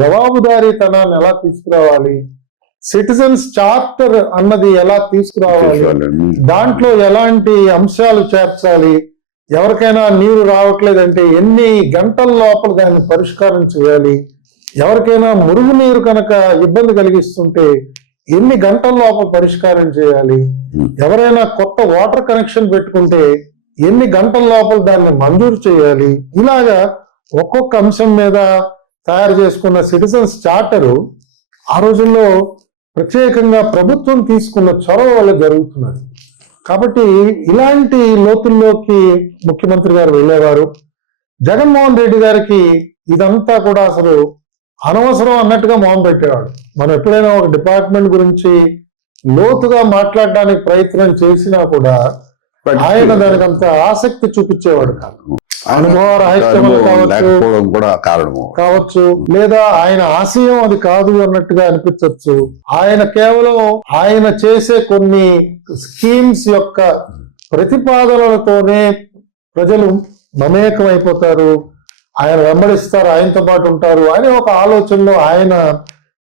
జవాబుదారీతనాన్ని ఎలా తీసుకురావాలి, citizens charter అన్నది ఎలా తీసుకురావాలి, దాంట్లో ఎలాంటి అంశాలు చేర్చాలి, ఎవరికైనా నీరు రావట్లేదంటే ఎన్ని గంటల లోపల దాన్ని పరిష్కారం చేయాలి, ఎవరికైనా మురుగునీరు కనుక ఇబ్బంది కలిగిస్తుంటే ఎన్ని గంటల లోపల పరిష్కారం చేయాలి, ఎవరైనా కొత్త వాటర్ కనెక్షన్ పెట్టుకుంటే ఎన్ని గంటల లోపల దాన్ని మంజూరు చేయాలి, ఇలాగా ఒక్కొక్క అంశం మీద తయారు చేసుకున్న సిటిజన్స్ చార్టరు ఆ రోజుల్లో ప్రత్యేకంగా ప్రభుత్వం తీసుకున్న చొరవ వల్ల జరుగుతున్నది. కాబట్టి ఇలాంటి లోతుల్లోకి ముఖ్యమంత్రి గారు వెళ్ళేవారు. జగన్మోహన్ రెడ్డి గారికి ఇదంతా కూడా అసలు అనవసరం అన్నట్టుగా మొహం పెట్టేవాడు. మనం ఎప్పుడైనా ఒక డిపార్ట్మెంట్ గురించి లోతుగా మాట్లాడడానికి ప్రయత్నం చేసినా కూడా ఆయన దానికి అంత ఆసక్తి చూపించేవాడు కాదు. అనుభవ రాహిత్యం కావచ్చు, లేదా ఆయన ఆశయం అది కాదు అన్నట్టుగా అనిపించవచ్చు. ఆయన కేవలం ఆయన చేసే కొన్ని స్కీమ్స్ యొక్క ప్రతిపాదనలతోనే ప్రజలు మమేకం అయిపోతారు, ఆయన వెంబడిస్తారు, ఆయనతో పాటు ఉంటారు అనే ఒక ఆలోచనలో ఆయన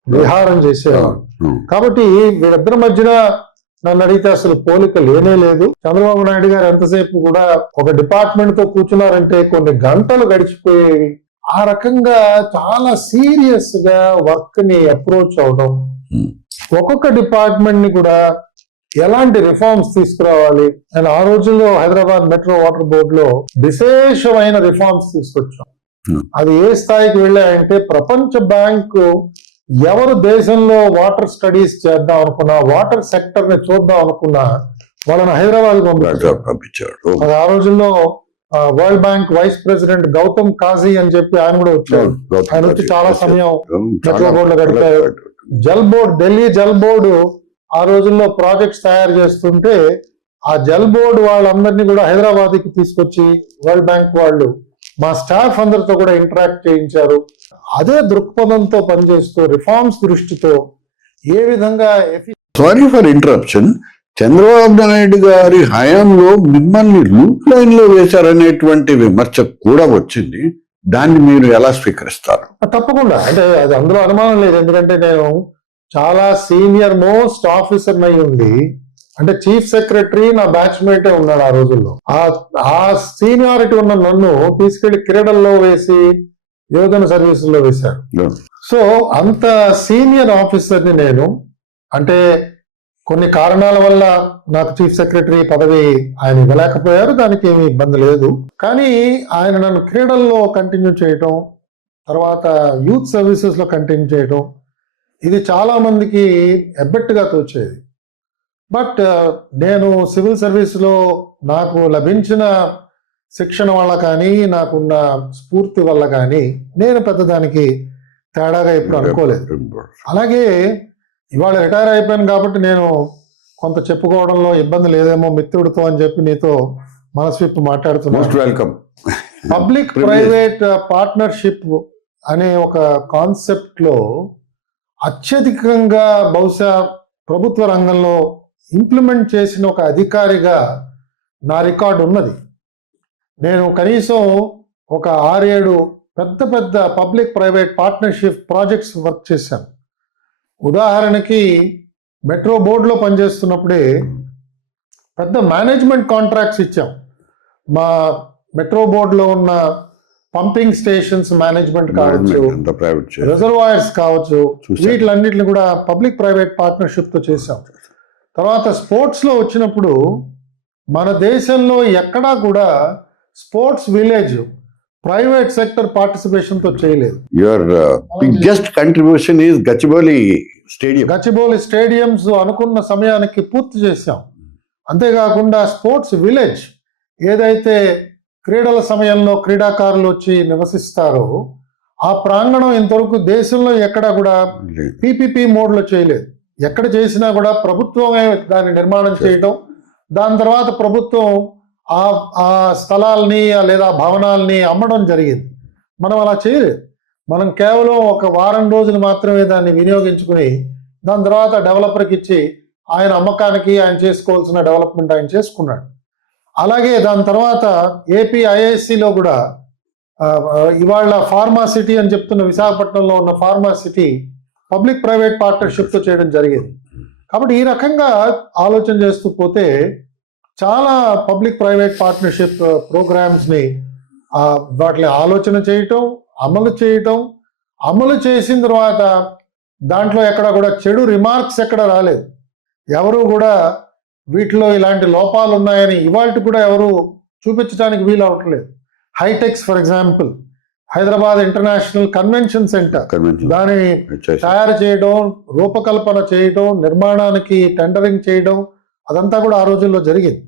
విహారం చేసేవారు. కాబట్టి వీరిద్దరి మధ్యన నన్ను అడిగితే అసలు పోలిక లేనే లేదు. చంద్రబాబు నాయుడు గారు ఎంతసేపు కూడా ఒక డిపార్ట్మెంట్ తో కూర్చున్నారంటే కొన్ని గంటలు గడిచిపోయేవి. ఆ రకంగా చాలా సీరియస్ గా వర్క్ ని అప్రోచ్ అవడం, ఒక్కొక్క డిపార్ట్మెంట్ ని కూడా ఎలాంటి రిఫార్మ్స్ తీసుకురావాలి అని ఆ రోజుల్లో హైదరాబాద్ మెట్రో వాటర్ బోర్డు లో విశేషమైన రిఫార్మ్స్ తీసుకొచ్చాం. అది ఏ స్థాయికి వెళ్ళాయంటే ప్రపంచ బ్యాంకు ఎవరు దేశంలో వాటర్ స్టడీస్ చేద్దాం అనుకున్నా, వాటర్ సెక్టర్ ని చూద్దాం అనుకున్నా వాళ్ళని హైదరాబాద్ పంపించాడు. అది ఆ రోజుల్లో World Bank vice president Gautam Kazi అని చెప్పి ఆయన కూడా వచ్చాడు. ఆయన వచ్చి చాలా సమయం మెట్రో బోర్డు లో గడిపారు. జల్ బోర్డు, ఢిల్లీ జల్ బోర్డు ఆ రోజుల్లో ప్రాజెక్ట్స్ తయారు చేస్తుంటే ఆ జల్ బోర్డు వాళ్ళందరినీ కూడా హైదరాబాద్ కి తీసుకొచ్చి వరల్డ్ బ్యాంక్ వాళ్ళు మా స్టాఫ్ అందరితో కూడా ఇంటరాక్ట్ చేయించారు. అదే దృక్పథంతో పనిచేస్తూ రిఫార్మ్స్ దృష్టితో ఏ విధంగా sorry for interruption, Chandrababu Naidu గారి హయాంలో మిమ్మల్ని లూప్ లైన్ లో వేశారనేటువంటి విమర్శ కూడా వచ్చింది. దాన్ని మీరు ఎలా స్వీకరిస్తారు? తప్పకుండా, అంటే అది అందులో అనుమానం లేదు. ఎందుకంటే నేను చాలా సీనియర్ మోస్ట్ ఆఫీసర్ అయి ఉంది, అంటే చీఫ్ సెక్రటరీ నా బ్యాచ్ మేటే ఉన్నాడు ఆ రోజుల్లో. ఆ సీనియారిటీ ఉన్న నన్ను తీసుకెళ్లి క్రీడల్లో వేసి యువజన సర్వీసుల్లో వేశారు. సో అంత సీనియర్ ఆఫీసర్ని నేను, అంటే కొన్ని కారణాల వల్ల నాకు చీఫ్ సెక్రటరీ పదవి ఆయన ఇవ్వలేకపోయారు, దానికి ఏమీ ఇబ్బంది లేదు. కానీ ఆయన నన్ను క్రీడల్లో కంటిన్యూ చేయటం, తర్వాత యూత్ సర్వీసెస్ లో కంటిన్యూ చేయటం, ఇది చాలా మందికి ఎబ్బెట్టుగా తోచేది. బట్ నేను సివిల్ సర్వీస్లో నాకు లభించిన శిక్షణ వల్ల కానీ, నాకున్న స్ఫూర్తి వల్ల కానీ నేను పెద్దదానికి తేడాగా ఎప్పుడు అనుకోలేదు. అలాగే ఇవాళ రిటైర్ అయిపోయాను కాబట్టి నేను కొంత చెప్పుకోవడంలో ఇబ్బంది లేదేమో మిత్రుడితో అని చెప్పి నీతో మనస్విప్పు మాట్లాడుతున్నాను. పబ్లిక్ ప్రైవేట్ పార్ట్నర్షిప్ అనే ఒక కాన్సెప్ట్ లో అత్యధికంగా బహుశా ప్రభుత్వ రంగంలో ఇంప్లిమెంట్ చేసిన ఒక అధికారిగా నా రికార్డు ఉన్నది. నేను కనీసం ఒక 6-7 పెద్ద పెద్ద public private partnership projects work చేశాను. ఉదాహరణకి మెట్రో బోర్డులో పనిచేస్తున్నప్పుడే పెద్ద మేనేజ్మెంట్ కాంట్రాక్ట్స్ ఇచ్చాం. మా మెట్రో బోర్డులో ఉన్న పంపింగ్ స్టేషన్స్ మేనేజ్మెంట్ కావచ్చు, రిజర్వాయర్స్ కావచ్చు, వీటిలన్నిటిని కూడా పబ్లిక్ ప్రైవేట్ పార్ట్నర్షిప్ తో చేశాం. తర్వాత స్పోర్ట్స్ లో వచ్చినప్పుడు మన దేశంలో ఎక్కడా కూడా sports village private sector participation తో చేయలేదు. Your biggest contribution is Gachibowli stadium. Gachibowli stadiums అనుకున్న సమయానికి పూర్తి చేశాం. అంతేకాకుండా స్పోర్ట్స్ విలేజ్ ఏదైతే క్రీడల సమయంలో క్రీడాకారులు వచ్చి నివసిస్తారో ఆ ప్రాంగణం ఇంతవరకు దేశంలో ఎక్కడా కూడా పీపీపీ మోడ్లో చేయలేదు. ఎక్కడ చేసినా కూడా ప్రభుత్వమే దాన్ని నిర్మాణం చేయటం, దాని తర్వాత ప్రభుత్వం ఆ స్థలాల్ని లేదా భవనాల్ని అమ్మడం జరిగింది. మనం అలా చేయలేదు. మనం కేవలం ఒక వారం రోజులు మాత్రమే దాన్ని వినియోగించుకుని దాని తర్వాత డెవలపర్కి ఇచ్చి ఆయన అమ్మకానికి ఆయన చేసుకోవాల్సిన డెవలప్మెంట్ ఆయన చేసుకున్నాడు. అలాగే దాని తర్వాత ఏపీ ఐఐసిలో కూడా ఇవాళ ఫార్మా సిటీ అని చెప్తున్న విశాఖపట్నంలో ఉన్న ఫార్మా సిటీ పబ్లిక్ ప్రైవేట్ పార్ట్నర్షిప్తో చేయడం జరిగింది. కాబట్టి ఈ రకంగా ఆలోచన చేస్తూ పోతే చాలా పబ్లిక్ ప్రైవేట్ పార్ట్నర్షిప్ ప్రోగ్రామ్స్ని వాటిని ఆలోచన చేయటం, అమలు చేసిన తర్వాత దాంట్లో ఎక్కడ కూడా చెడు రిమార్క్స్ ఎక్కడ రాలేదు. ఎవరు కూడా వీటిలో ఇలాంటి లోపాలు ఉన్నాయని ఇవాళ కూడా ఎవరు చూపించడానికి వీలు అవట్లేదు. HITEX for example, Hyderabad international convention centre, దానిని తయారు చేయడం, రూపకల్పన చేయడం, నిర్మాణానికి టెండరింగ్ చేయడం, అదంతా కూడా ఆ రోజుల్లో జరిగింది.